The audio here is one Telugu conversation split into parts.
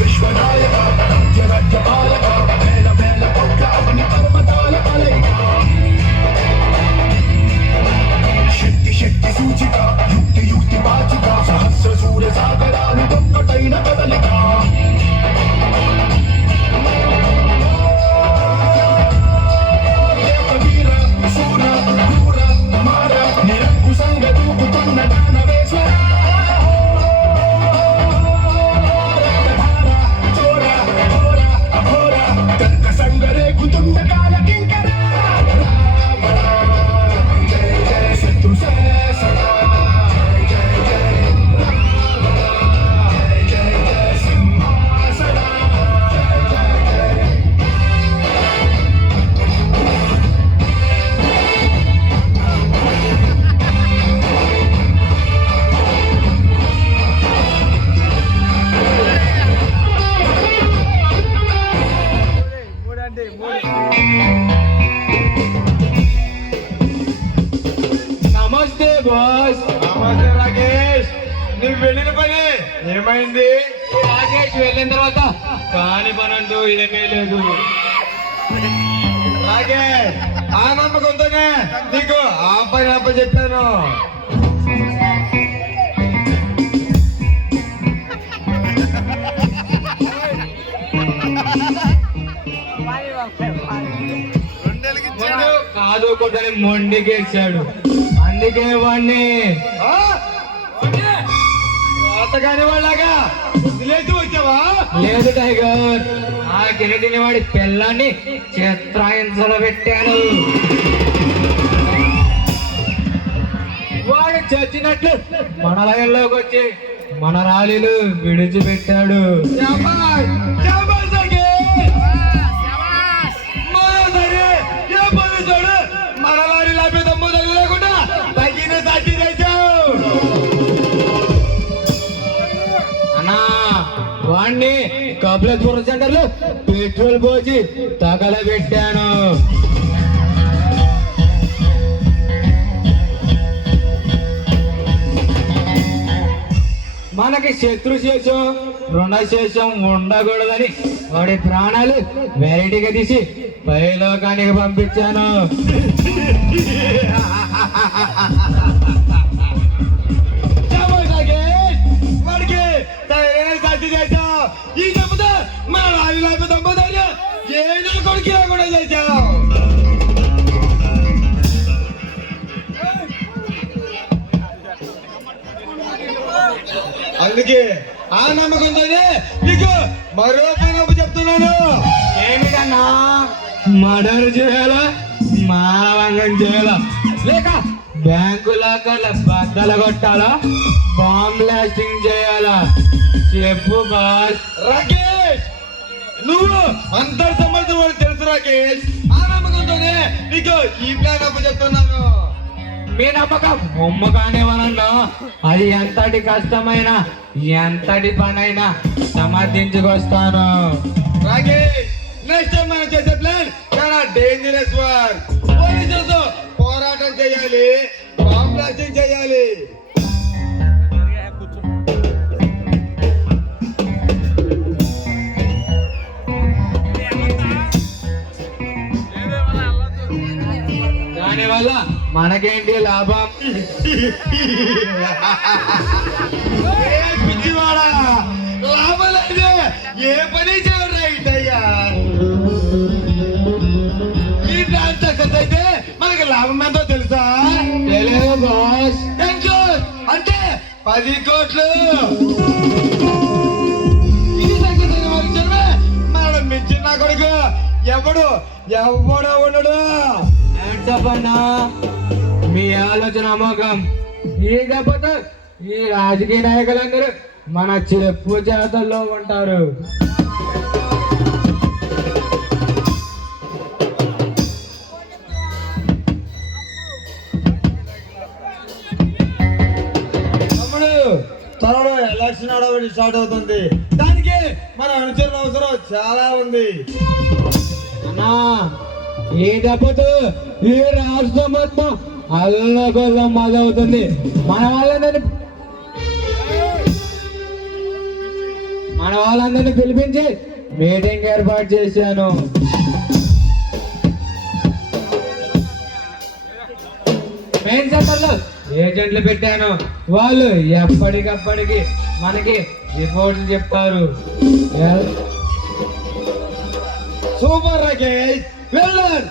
విశ్వనాయక రాజ్యపాలక వేల వేల కోట్ల అగ్ని పర్వతాల కలయిక శక్తి శక్తి సూచిక యుక్తి యుక్తి పాచిక సహస్ర సూర్య సాగరాలు ఒక్కటైన కదలిక నమస్తే బాస్. నమస్తే రాకేష్. నువ్వు వెళ్ళిన పని ఏమైంది? రాకేష్ వెళ్ళిన తర్వాత కాని పని అంటూ ఏమీ లేదు. రాకేష్, ఆ నమ్మకంతోనే నీకు ఆ పని చెప్పాను. కాదు కొట్టని మొండికేసాడు, అందుకే వాణ్ణి అతగాని వాళ్ళగా వదిలేసి వచ్చావా? లేదు టైగర్, ఆ కిరీటిని వాడి పిల్లాన్ని చిత్రాయించలో పెట్టాను. వాడు చచ్చినట్లు మన లయంలోకి వచ్చి మన రాలీలు విడిచిపెట్టాడు. మన లారీ లాభే దమ్ము లేకుండా తగిన సాక్షి చేశావు అన్నా. వాణ్ణి కపిలేశ్వర సెంటర్ లో పెట్రోల్ పోసి తగలబెట్టాను. మనకి శత్రు శేషం రుణ శేషం ఉండకూడదని వాడి ప్రాణాలు వెరైటీగా తీసి పైలోకానికి పంపించాను. వాడికి సాక్షి చేశావు. ఈ దమ్ముతో మన లారీ లాభే దమ్ము ఏ కొడుకు కూడా చేశావు. అందుకే ఆ నమ్మకంతోనే నీకు మరో పని చెప్తున్నాను. ఏమిటన్నా? మర్డర్ చేయాలా, మానవంగం చేయాలా, లేక బ్యాంకు లాకర్ల బద్దలు కొట్టాలా, బాంబ్ బ్లాస్టింగ్ చేయాలా? చెప్పు బాస్. రాకేష్, నువ్వు అంతర్ సమర్థుడు తెలుసు రాకేష్. ఆ నమ్మకంతోనే నీకు ఈ ప్లాన్ చెప్తున్నాను. మీ నమ్మకం ఒమ్మగానేవనన్నా, అది ఎంతటి కష్టమైనా ఎంతటి పనైనా సమర్థించుకొస్తాను. రాకేష్, నెక్స్ట్ టైం మనం చేసే ప్లాన్ చాలా డేంజరస్ వన్. పోలీసులతో పోరాటం చేయాలి, బాంబ్ బ్లాస్టింగ్ చేయాలి. దానివల్ల మనకేంటి లాభం? పిచ్చివాడా, లాభం లేదు, ఏ పని చేయరు రైతయ్యా. ఈ ప్లాన్ సక్సెస్ అయితే మనకి లాభం ఎంతో తెలుసా? తెలియదు బాస్. అంటే 10 కోట్లు. ఈ సక్సెస్ అయిన విషయమే మనం మించిన నా కొడుకు ఎవడో ఉండడు. చెప్పన్నా, మీ ఆలోచన అమోఘం. ఈ కాకపోతే ఈ రాజకీయ నాయకులందరూ మన చెప్పు చేతల్లో ఉంటారు. తమ్ముడు, త్వరలో ఎలక్షన్ హడావిడి స్టార్ట్ అవుతుంది. దానికి మన అనుచరుల అవసరం చాలా ఉంది. అన్నా, ఈ దెబ్బతో ఈ రాష్ట్రం మొత్తం అల్లకొల్లం మొదలవుతుంది. మన మన వాళ్ళందరినీ పిలిపించి మీటింగ్ ఏర్పాటు చేశాను. మెయిన్ సెంటర్లో ఏజెంట్లు పెట్టాను. వాళ్ళు ఎప్పటికప్పటికి మనకి రిపోర్ట్లు చెప్తారు. Super Rakesh, well done.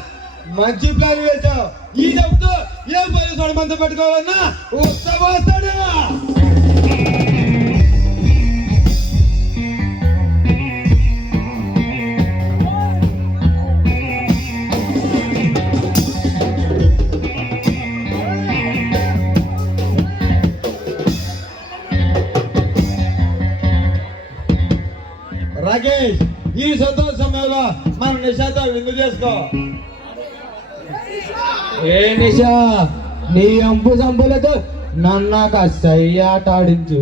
మంచి ప్లాన్ వేసావు. ఈ డబ్బుతో ఏ పోలీసు మంది పెట్టుకోవాలన్నా వస్తాడు. రాకేష్, ఈ సంతోష సమయంలో మనం నిషాతో విందు చేసుకో. ఏ నిషా, నీ అంపు సంపులతో నన్నాక సయ్యాట ఆడించు.